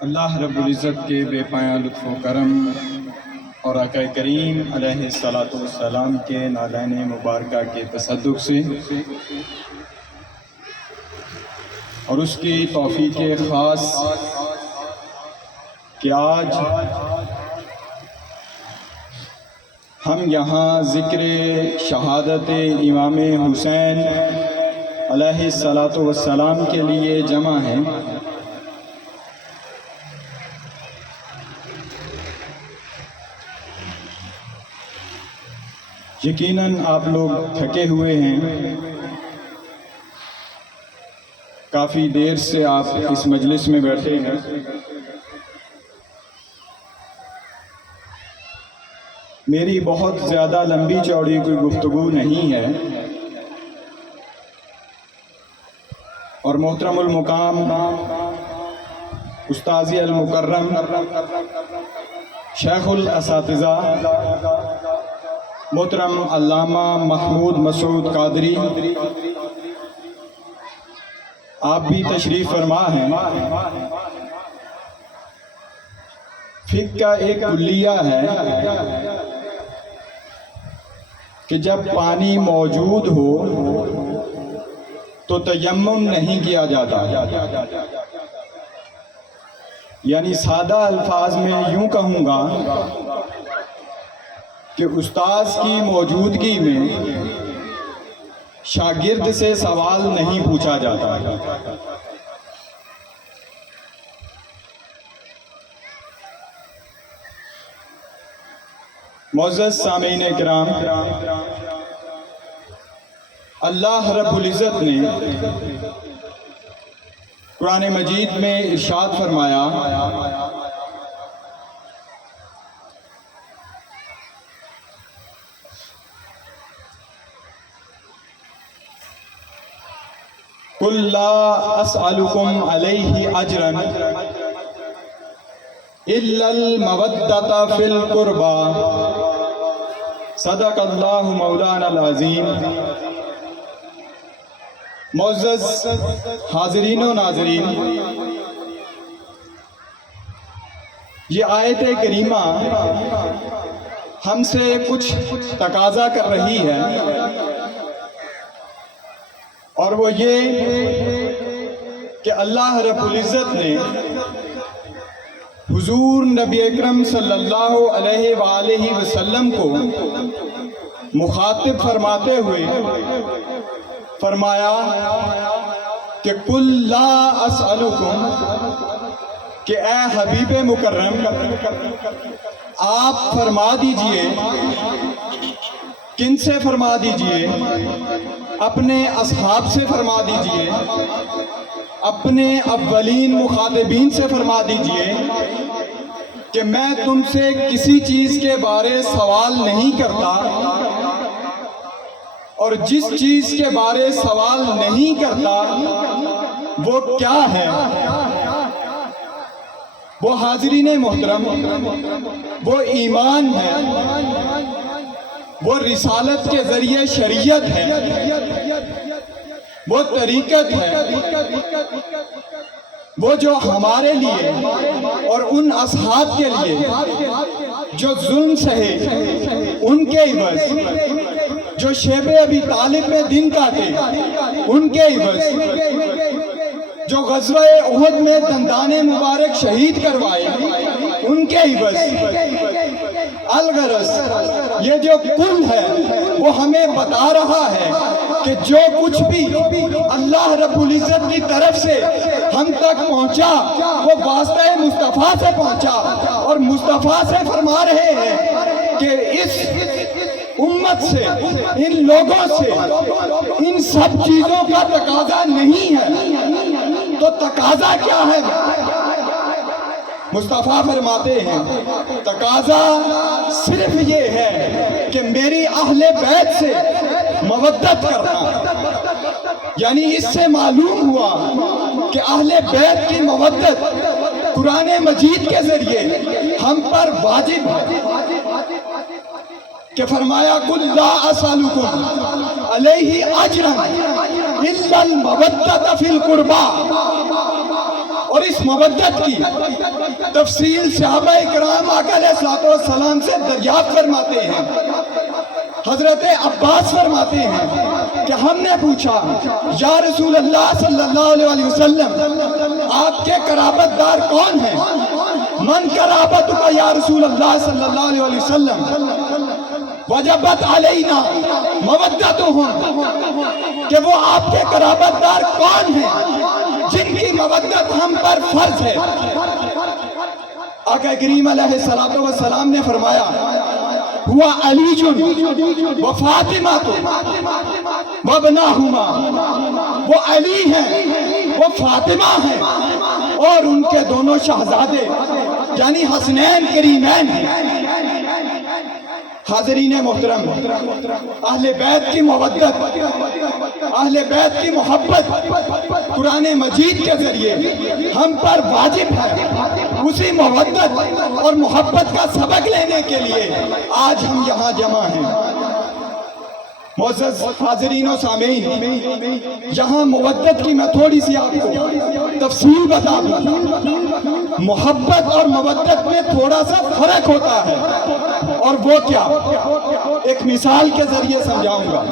اللہ رب العزت کے بے پایاں لطف و کرم اور آقا کریم علیہ الصلاۃ والسلام کے نالین مبارکہ کے تصدق سے اور اس کی توفیق خاص کہ آج ہم یہاں ذکر شہادت امام حسین علیہ الصلاۃ والسلام کے لیے جمع ہیں۔ یقیناً آپ لوگ تھکے ہوئے ہیں، کافی دیر سے آپ اس مجلس میں بیٹھے ہیں۔ میری بہت زیادہ لمبی چوڑی کوئی گفتگو نہیں ہے، اور محترم المقام استاذی المکرم شیخ الاساتذہ محترم علامہ محمود مسعود قادری آپ بھی تشریف فرما ہیں۔ فقہ کا ایک کلیہ ہے کہ جب پانی موجود ہو تو تیمم نہیں کیا جاتا، یعنی سادہ الفاظ میں یوں کہوں گا کہ استاذ کی موجودگی میں شاگرد سے سوال نہیں پوچھا جاتا۔ معزز سامعین کرام، اللہ رب العزت نے قرآن مجید میں ارشاد فرمایا، قُلْ لَا أَسْأَلُكُمْ عَلَيْهِ أَجْرًا إِلَّا الْمَوَدَّةَ فِي الْقُرْبَى صدق اللہ مولانا العظیم۔ معزز حاضرین و ناظرین، یہ آیت کریمہ ہم سے کچھ تقاضا کر رہی ہے، اور وہ یہ کہ اللہ رب العزت نے حضور نبی اکرم صلی اللہ علیہ وآلہ وسلم کو مخاطب فرماتے ہوئے فرمایا کہ قُلْ لَا أَسْأَلُكُمْ، کہ اے حبیب مکرم آپ فرما دیجئے، کن سے فرما دیجئے؟ اپنے اصحاب سے فرما دیجئے، اپنے اولین مخاطبین سے فرما دیجئے کہ میں تم سے کسی چیز کے بارے سوال نہیں کرتا، اور جس چیز کے بارے سوال نہیں کرتا وہ کیا ہے؟ وہ حاضرین محترم، وہ ایمان ہے، وہ رسالت کے ذریعے شریعت ہے، وہ طریقت ہے، وہ جو ہمارے لیے اور ان اصحاب کے لیے جو ظلم سہے ان کے عوض، جو شیب ابی طالب میں دن کاٹے ان کے عوض، جو غزوہ احد میں دندان مبارک شہید کروائے ان کے عوض، الغرض یہ جو کل ہے وہ ہمیں بتا رہا ہے کہ جو کچھ بھی اللہ رب العزت کی طرف سے ہم تک پہنچا وہ واسطہ مصطفیٰ سے پہنچا، اور مصطفیٰ سے فرما رہے ہیں کہ اس امت سے، ان لوگوں سے ان سب چیزوں کا تقاضا نہیں ہے، تو تقاضا کیا ہے؟ مصطفیٰ فرماتے ہیں تقاضا صرف یہ ہے کہ میری اہل بیت سے مودت کرنا، یعنی اس سے معلوم ہوا کہ اہل بیت کی مودت قرآن مجید کے ذریعے ہم پر واجب ہے، کہ فرمایا قُلْ لَا أَسْأَلُكُمْ عَلَيْهِ أَجْرًا إِلَّا الْمَوَدَّةَ فِي الْقُرْبَى، اور اس مودت کی تفصیل صحابہ اکرام آقا علیہ السلام سے دریافت فرماتے ہیں. حضرت عباس فرماتے ہیں کہ ہم نے پوچھا یا رسول اللہ صلی اللہ علیہ وسلم آپ کے قرابت دار کون ہیں؟ من قرابتک یا رسول اللہ صلی اللہ علیہ وسلم؟ وجبت علینا مودتہم، کہ وہ آپ کے قرابت دار کون ہیں جن کی مودت ہم پر فرض ہے. آقا کریم علیہ السلام نے فرمایا ہوا علی و فاطمہ و ابناہما، وہ علی ہیں، وہ فاطمہ ہیں، اور ان کے دونوں شہزادے یعنی حسنین کریمین ہیں. حاضرین محترم، اہل بیت کی مودت، اہل بیت کی محبت قرآن مجید کے ذریعے ہم پر واجب ہے. اسی مودت اور محبت کا سبق لینے کے لیے آج ہم یہاں جمع ہیں. معزز حاضرین و سامعین، یہاں مودت کی میں تھوڑی سی آپ کو تفصیل بتا دوں. محبت اور مودت میں تھوڑا سا فرق ہوتا ہے، اور وہ کیا، ایک مثال کے ذریعے سمجھاؤں گا.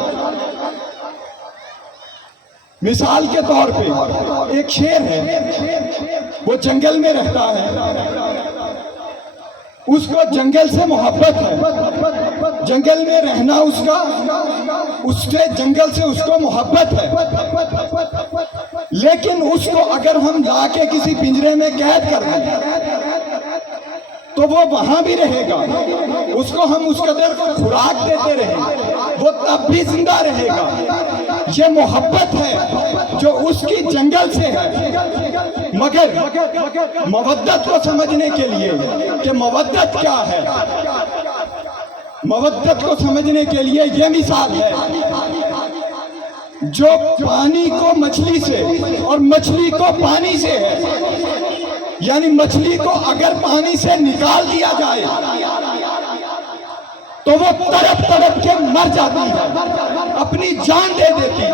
مثال کے طور پہ ایک شیر ہے، وہ جنگل میں رہتا ہے، اس کو جنگل سے محبت ہے، جنگل میں رہنا اس سے جنگل سے اس کو محبت ہے. لیکن اس کو اگر ہم لا کے کسی پنجرے میں قید کر دیں تو وہ وہاں بھی رہے گا. اس کو ہم اس قدر خوراک دیتے رہیں وہ تب بھی زندہ رہے گا. یہ محبت ہے جو اس کی جنگل سے ہے. مگر مودت کو سمجھنے کے لیے کہ مودت کیا ہے، مودت کو سمجھنے کے لیے یہ مثال ہے، جو پانی کو مچھلی سے اور مچھلی کو پانی سے ہے. یعنی مچھلی کو اگر پانی سے نکال دیا جائے تو وہ تڑپ تڑپ کے مر جاتی ہے، اپنی جان دے دیتی ہے.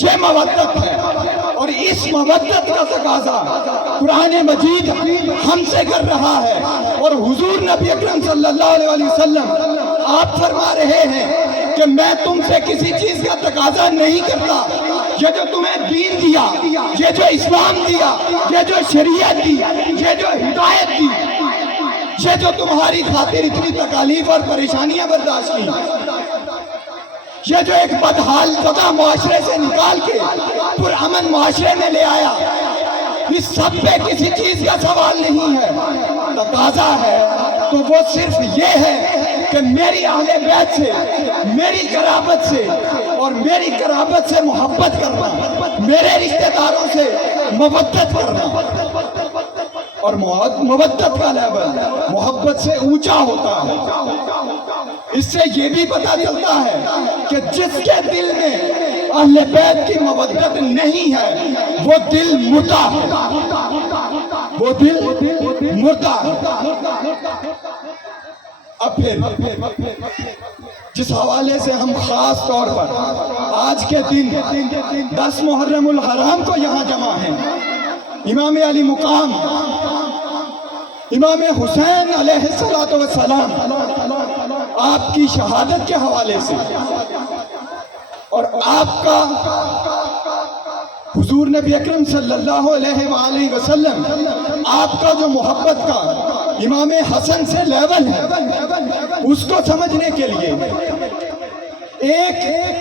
یہ مودت ہے، اور اس مودت کا تقاضا قرآن مجید ہم سے کر رہا ہے. اور حضور نبی اکرم صلی اللہ علیہ وسلم آپ فرما رہے ہیں کہ میں تم سے کسی چیز کا تقاضا نہیں کرتا. یہ جو تمہیں دین دیا، یہ جو اسلام دیا، یہ جو شریعت دی، یہ جو ہدایت دی، یہ جو تمہاری خاطر اتنی تکالیف اور پریشانیاں برداشت کی، یہ جو ایک بدحال زدہ معاشرے سے نکال کے پرامن معاشرے میں لے آیا، اس سب پہ کسی چیز کا سوال نہیں ہے. تقاضا ہے تو وہ صرف یہ ہے کہ میری اہل بیت سے، میری قرابت سے اور میری قرابت سے محبت کرنا، میرے رشتہ داروں سے مودت کرنا. اور مودت کا لیول محبت سے اونچا ہوتا ہے. اس سے یہ بھی پتا چلتا ہے کہ جس کے دل میں اہل بیت کی مودت نہیں ہے وہ دل مردہ ہے، وہ دل مردہ ہے. اب پھر جس حوالے سے ہم خاص طور پر آج کے دن 10 محرم الحرام کو یہاں جمع ہیں، امام علی مقام امام حسین علیہ السلام آپ کی شہادت کے حوالے سے، اور آپ کا حضور نبی اکرم صلی اللہ علیہ وآلہ وسلم آپ کا جو محبت کا امام حسن سے لیول ہے، اس کو سمجھنے کے لیے ایک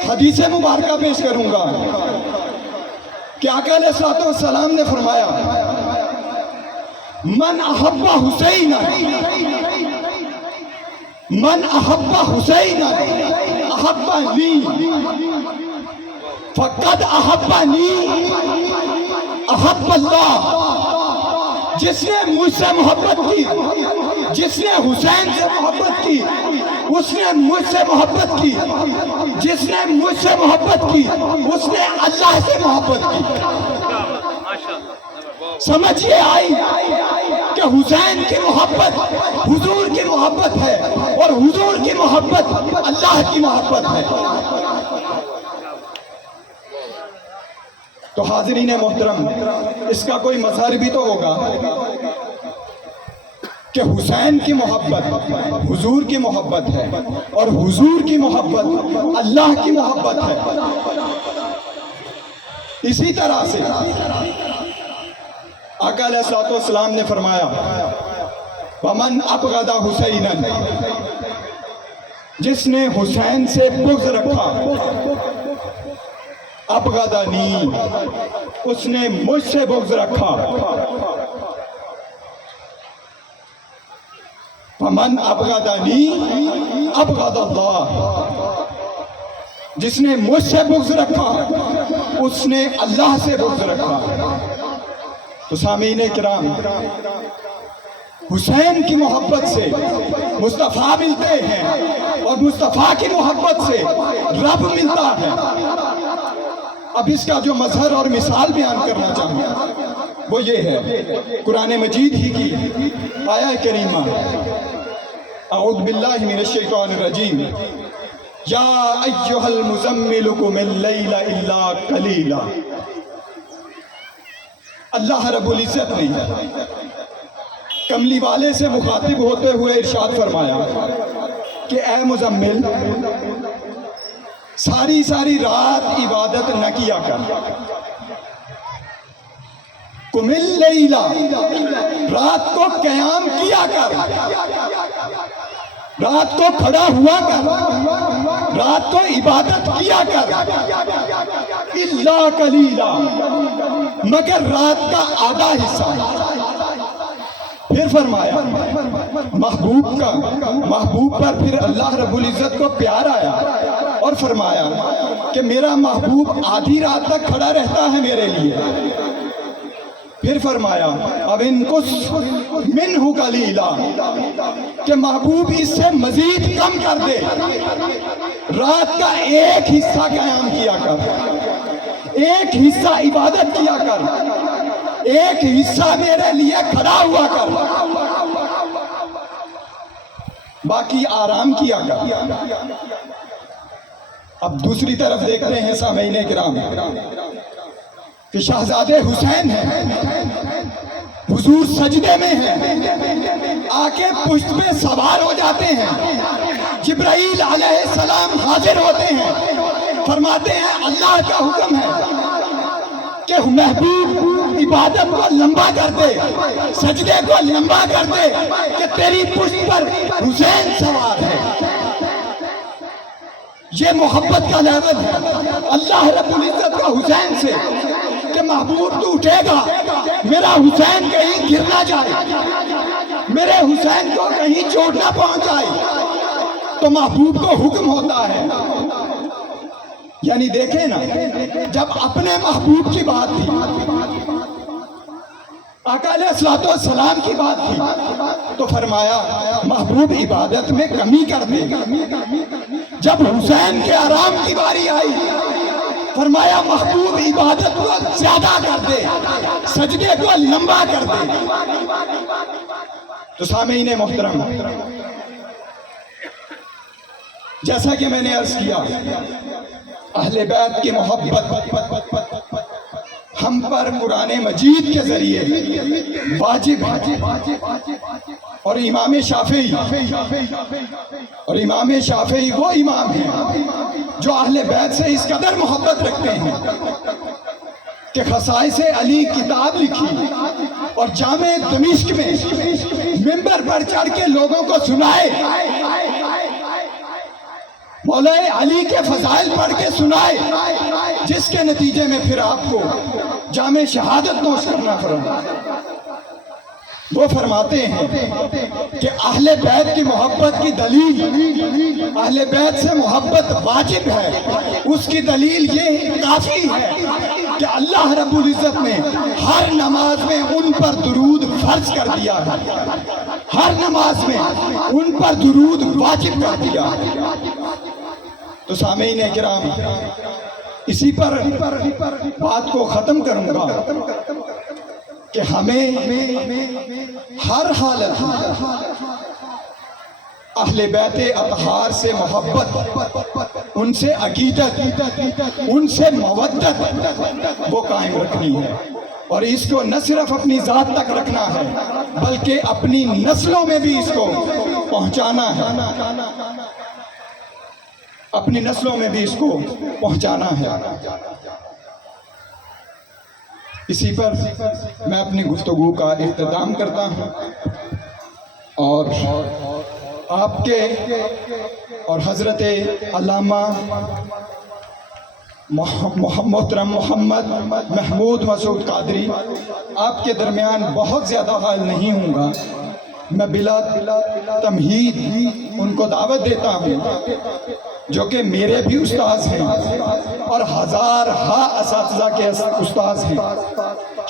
حدیث مبارکہ پیش کروں گا کہ آقا علیہ السلام نے فرمایا من احب حسین احبنی فقد احبنی احب اللہ. جس نے مجھ سے محبت کی، جس نے حسین سے محبت کی، اس نے مجھ سے محبت کی. جس نے مجھ سے محبت کی اس نے اللہ سے محبت کی. سمجھ یہ آئی کہ حسین کی محبت حضور کی محبت ہے، اور حضور کی محبت اللہ کی محبت ہے. تو حاضرین محترم، اس کا کوئی مظہر بھی تو ہوگا کہ حسین کی محبت حضور کی محبت ہے، اور حضور کی محبت اللہ کی محبت ہے۔ اسی طرح سے آقا علیہ الصلوۃ والسلام نے فرمایا وَمَنْ أَبْغَضَ حُسَيْنًا، جس نے حسین سے بغض رکھا، ابغضنی، اس نے مجھ سے بغض رکھا، فمن ابغضنی ابغض اللہ، جس نے مجھ سے بغض رکھا اس نے اللہ سے بغض رکھا۔ تو سامعین کرام، حسین کی محبت سے مصطفیٰ ملتے ہیں، اور مصطفیٰ کی محبت سے رب ملتا ہے۔ اب اس کا جو مظہر اور مثال بیان کرنا چاہوں گا وہ یہ ہے، قرآن مجید ہی کی آیہ کریمہ، اعوذ باللہ من الشیطان الرجیم، یا ایہا المزمل قم اللیل الا قلیلا۔ اللہ رب العزت نے کملی والے سے مخاطب ہوتے ہوئے ارشاد فرمایا کہ اے مزمل، ساری ساری رات عبادت نہ کیا کر، قم اللیل، رات کو قیام کیا کر، رات کو کھڑا ہوا کر، رات کو عبادت کیا کر، الا قلیلا، مگر رات کا آدھا حصہ۔ پھر فرمایا محبوب پر پھر اللہ رب العزت کو پیار آیا اور فرمایا کہ میرا محبوب آدھی رات تک کھڑا رہتا ہے میرے لیے۔ پھر فرمایا اب انقص منہ قلیلا، کہ محبوب اس سے مزید کم کر دے، رات کا ایک حصہ قیام کیا کر، ایک حصہ عبادت کیا کر، ایک حصہ میرے لیے کھڑا ہوا کر، باقی آرام کیا کر۔ اب دوسری طرف دیکھتے ہیں سامعین کرام کہ شہزادے حسین ہیں، حضور سجدے میں ہیں، آ کے پشت پہ سوار ہو جاتے ہیں، جبرائیل علیہ السلام حاضر ہوتے ہیں، فرماتے ہیں اللہ کا حکم ہے کہ محبوب عبادت کو لمبا کر دے، سجدے کو لمبا کر دے، کہ تیری پشت پر حسین سوار ہے۔ یہ محبت کا لیول ہے اللہ رب العزت کا حسین سے، کہ محبوب تو اٹھے گا، میرا حسین کہیں گر نہ جائے، میرے حسین کو کہیں چوٹ نہ پہنچ جائے، تو محبوب کو حکم ہوتا ہے۔ یعنی دیکھیں نا، جب اپنے محبوب کی بات تھی، آقا علیہ الصلوۃ والسلام کی بات تھی، تو فرمایا محبوب عبادت میں کمی کر دے۔ جب حسین کے آرام کی باری آئی، فرمایا محبوب عبادت کو زیادہ کر دے، سجدے کو لمبا کر دے۔ تو سامعین محترم، جیسا کہ میں نے عرض کیا، اہل بیت کی محبت ہم پر قرآن مجید کے ذریعے واجب ہے، اور امام شافعی وہ امام ہیں جو اہل بیت سے اس قدر محبت رکھتے ہیں کہ خصائص علی کتاب لکھی، اور جامع دمشق میں منبر پر چڑھ کے لوگوں کو سنائے، مولا علی کے فضائل پڑھ کے سنائے، جس کے نتیجے میں پھر آپ کو جامع شہادت نوش کرنا پڑا۔ وہ فرماتے ہیں کہ اہل بیت کی محبت کی دلیل، اہل بیت سے محبت واجب ہے، اس کی دلیل یہ کافی ہے کہ اللہ رب العزت نے ہر نماز میں ان پر درود فرض کر دیا ہے، ہر نماز میں ان پر درود واجب کر دیا ہے۔ تو سامعین کرام، اسی پر بات کو ختم کروں گا کہ ہمیں ہر حالت اہل بیت اطہار سے محبت، ان سے عقیدت، ان سے مودت وہ قائم رکھنی ہے، اور اس کو نہ صرف اپنی ذات تک رکھنا ہے بلکہ اپنی نسلوں میں بھی اس کو پہنچانا ہے، اپنی نسلوں میں بھی اس کو پہنچانا ہے۔ اسی پر میں اپنی گفتگو کا اختتام کرتا ہوں، اور آپ کے اور حضرت علامہ محترم محمد محمود مسعود قادری آپ کے درمیان بہت زیادہ غائب نہیں ہوں گا۔ میں بلا تمہید ان کو دعوت دیتا ہوں، جو کہ میرے بھی استاذ ہیں اور ہزارہا اساتذہ کے استاذ ہیں،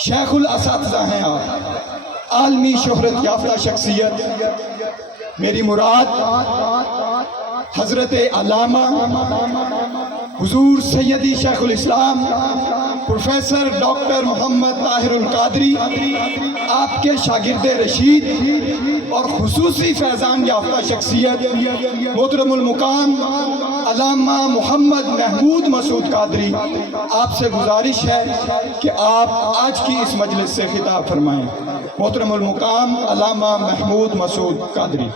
شیخ الاساتذہ ہیں آپ، عالمی شہرت یافتہ شخصیت۔ میری مراد حضرت علامہ حضور سیدی شیخ الاسلام پروفیسر ڈاکٹر محمد طاہر القادری، آپ کے شاگرد رشید اور خصوصی فیضان یافتہ شخصیت محترم المقام علامہ محمد محمود مسعود قادری، آپ سے گزارش ہے کہ آپ آج کی اس مجلس سے خطاب فرمائیں۔ محترم المقام علامہ محمود مسعود قادری۔